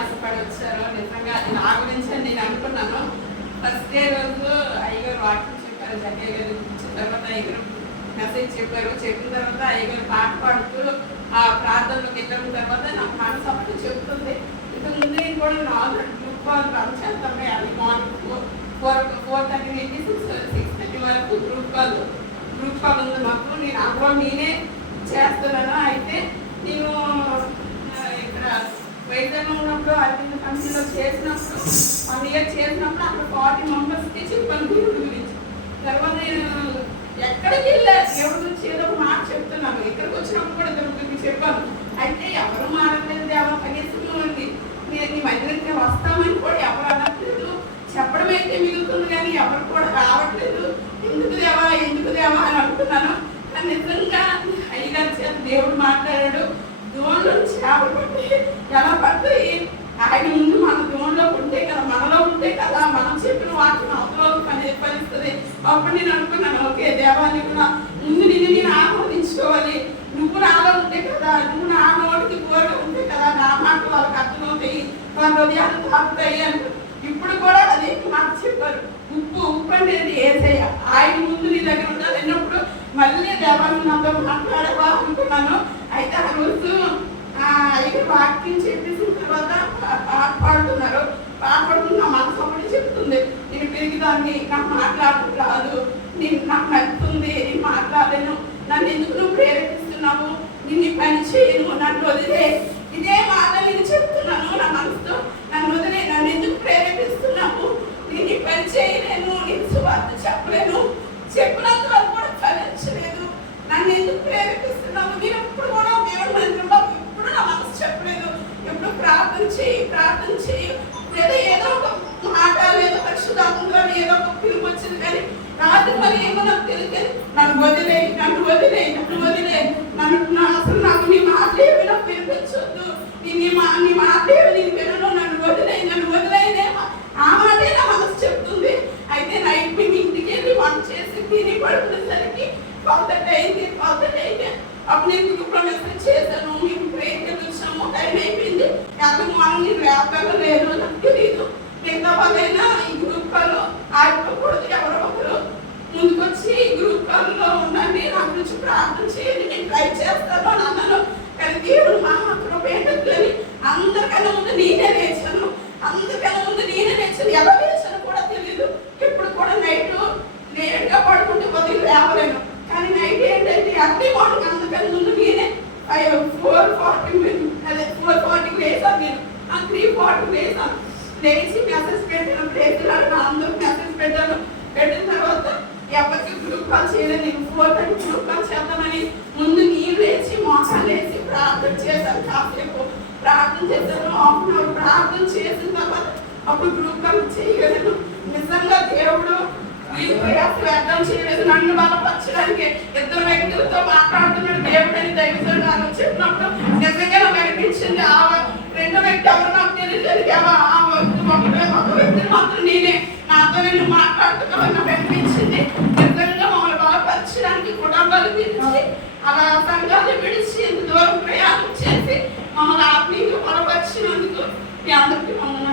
ప్రయాసపడి వచ్చారో నిజంగా అది నా గురించి అని నేను అనుకున్నాను. ఫస్ట్ డే రోజు అయ్యగారు వాక్యం చెప్పారు, జగ్గయ్య గారు ఇచ్చిన తర్వాత అయ్యగారు మెసేజ్ చెప్పారు. చెప్పిన తర్వాత అయ్యగారు పాట పాడుతూ ఆ ప్రార్థనలోకి వెళ్ళిన తర్వాత నాకు మనసు అప్పుడు చెప్తుంది, ఇంతకుముందు నేను కూడా 4 గ్రూప్ కాల్ రన్ చేస్తామే, అది మార్నింగ్ 4:30 నుంచి 6:30 వరకు గ్రూప్ కాల్ ఉంది మాకు. నేను అందులో నేనే చేస్తున్నాను. అయితే నేను ఇక్కడ వైద్యంలో ఉన్నప్పుడు అరవింద్ కంపెనీలో చేసినప్పుడు 1 ఇయర్ చేసినప్పుడు అక్కడ 40 మెంబర్స్కి చెప్పాను గురువు గురించి. తర్వాత నేను ఎక్కడికి వెళ్ళాను దేవుడి గురించి ఏదో ఒక మాట చెప్తున్నాను. ఇక్కడికి వచ్చినప్పుడు కూడా దేవుడి గురించి చెప్పాను. అయితే ఎవరు మారలేదు దేవా, కనీసం నేను నీ మధ్యలో వస్తామని కూడా ఎవరు అనట్లేదు. చెప్పడం అయితే మిగులుతుంది కానీ ఎవరు కూడా రావట్లేదు. ఎందుకు దేవా అని అనుకున్నాను. కానీ నిజంగా అయ్యగారి చేత దేవుడు మాట్లాడాడు. దోణలో చేపలు పట్టి ఎలా పడతాయి, ఆయన ముందు మన దోణలో ఉంటే కదా, మనలో ఉంటే కదా మనం చెప్పిన వాటిని అవతలోకి ఫలిస్తుంది. అప్పుడు నేను అనుకున్నాను, ఓకే దేవా నీకు ముందు నేను ఆహ్వానించుకోవాలి. నువ్వు నాలో ఉంటే కదా, నువ్వు నా నోటికి కోరిక ఉంటే కదా నా మాట వాళ్ళకి అర్థమవుతాయి, వాళ్ళ హృదయాలు తాకుతాయి అని. ఇప్పుడు కూడా అది మాట చెప్పారు. ఉప్పు అనేది ఏసయ్య, ఆయన ముందు నీ దగ్గర ఉండాలి అన్నప్పుడు మళ్ళీ దేవాన్ని నాతో మాట్లాడవా అనుకున్నాను. అయితే ఆ రోజు ఐదు వాక్యం చెప్పేసిన తర్వాత పాట పాడుతున్నారు. పాడుతున్న మనసు ఒకటి చెప్తుంది, నేను పెరిగిదాన్ని, నాకు మాట్లాడటం రాదు, నాకు నచ్చుతుంది, నేను మాట్లాడలేను, నన్ను ఎందుకు నువ్వు ప్రేరేపిస్తున్నావు, నిన్ను పని చేయను, నన్ను వదిలే. ఇదే మాట నేను చెప్తున్నాను నా మనసుతో, నన్ను వదిలే, నన్ను ఎందుకు ప్రేరేపిస్తున్నావు, నేను పని చేయలేను, నేను సువార్త చెప్పలేను, చెప్పినంత వరకు కూడా ఫలించలేదు, నన్ను ఎందుకు ప్రేరేపిస్తున్నావు. నేను ఎప్పుడు కూడా దేవుడి మందిరంలో ఎప్పుడు నా మనసు చెప్పలేదు. ఎప్పుడు ప్రార్థన చేయి ఏదో ఒక మాట, ఏదో పరిశుద్ధాత్మలో ఏదో ఒక పిలుపు వచ్చింది. కానీ రాత్రి మరి ఏమో నాకు తెలియదు, నన్ను వదిలే నన్ను అసలు నాకు నీ మాటలేవి నాకు వినిపించొద్దు, నీ మాటలేవి నేను వినను, నన్ను వదిలేనే ఆ మాటే నా మనసు చెప్తుంది. అయితే నైట్ మేము ఇంటికి వెళ్ళి వంట చేసి తిని పడుకునేసరికి 12:30 అయింది. అప్పుడు నేను గ్రూప్లో మెసేజ్ చేశాను, మేము ట్రైన్కి వచ్చాము, టైం అయిపోయింది, ఎవరి మార్నింగ్ ర్యాప్లో లేదు, నాకు తెలియదు. మిగతా వాళ్ళైనా ఈ గ్రూప్ కాల్లో ఆగిపోకూడదు, ఎవరో ఒకరు ముందుకొచ్చి ఈ గ్రూప్ కాల్లో ఉండండి, నా గురించి ప్రార్థన చేయండి, నేను ట్రై చేస్తాను అని అన్నాను. కానీ దేవుడు మహాకృప ఏంటని అందరికన్నా ముందు నేనే లేచాను. ఎలా లేచాను కూడా తెలీదు. ఇప్పుడు కూడా నైట్ లేట్గా పడుకుంటే కొద్దిగా లేవలేను. కానీ నైట్ ఏంటంటే అన్ని మార్నింగ్ అందుకని ముందు నేనే 4:40 లేసాను. నేను 3:40 లేసాను. లేచి మెసేజ్ పెట్టాను, ప్రేతులను అందరూ మెసేజ్ పెట్టిన తర్వాత ఎవరికి గ్రూప్ కాల్ చేయలేదు. నేను 4:30 గ్రూప్ కాల్ చేద్దామని ముందు నేను లేచి మోసాలు వేసి ప్రార్థన చేశాను. కాసేపు ప్రార్థన చేశాను, 1/2 అవర్ ప్రార్థన చేసిన తర్వాత అప్పుడు గ్రూప్ కాల్ చేయగలను. నిజంగా దేవుడు ఈ ప్రయాసం వ్యర్థం చేయలేదు. నన్ను బలపరచడానికి 2 వ్యక్తులతో మాట్లాడుతున్నాడు దేవుడు అని దైవజనుడు నాకు చెప్పినప్పుడు నిజంగా నాకు అనిపించింది. ఆ 2 వ్యక్తి ఎవరు నాకు తెలియదు, ఒక వ్యక్తిని మాత్రం నేనే నాతో నేను మాట్లాడుతున్నాను నాకు అనిపించింది. నిజంగా మమ్మల్ని బలపరచడానికి కుటుంబాలు పిలిచి అలా సంఘాలు విడిచి ఇంత దూరం ప్రయాణం చేసి మమ్మల్ని ఆత్మీయంగా బలపరిచినందుకు మీ అందరికీ మమ్మల్ని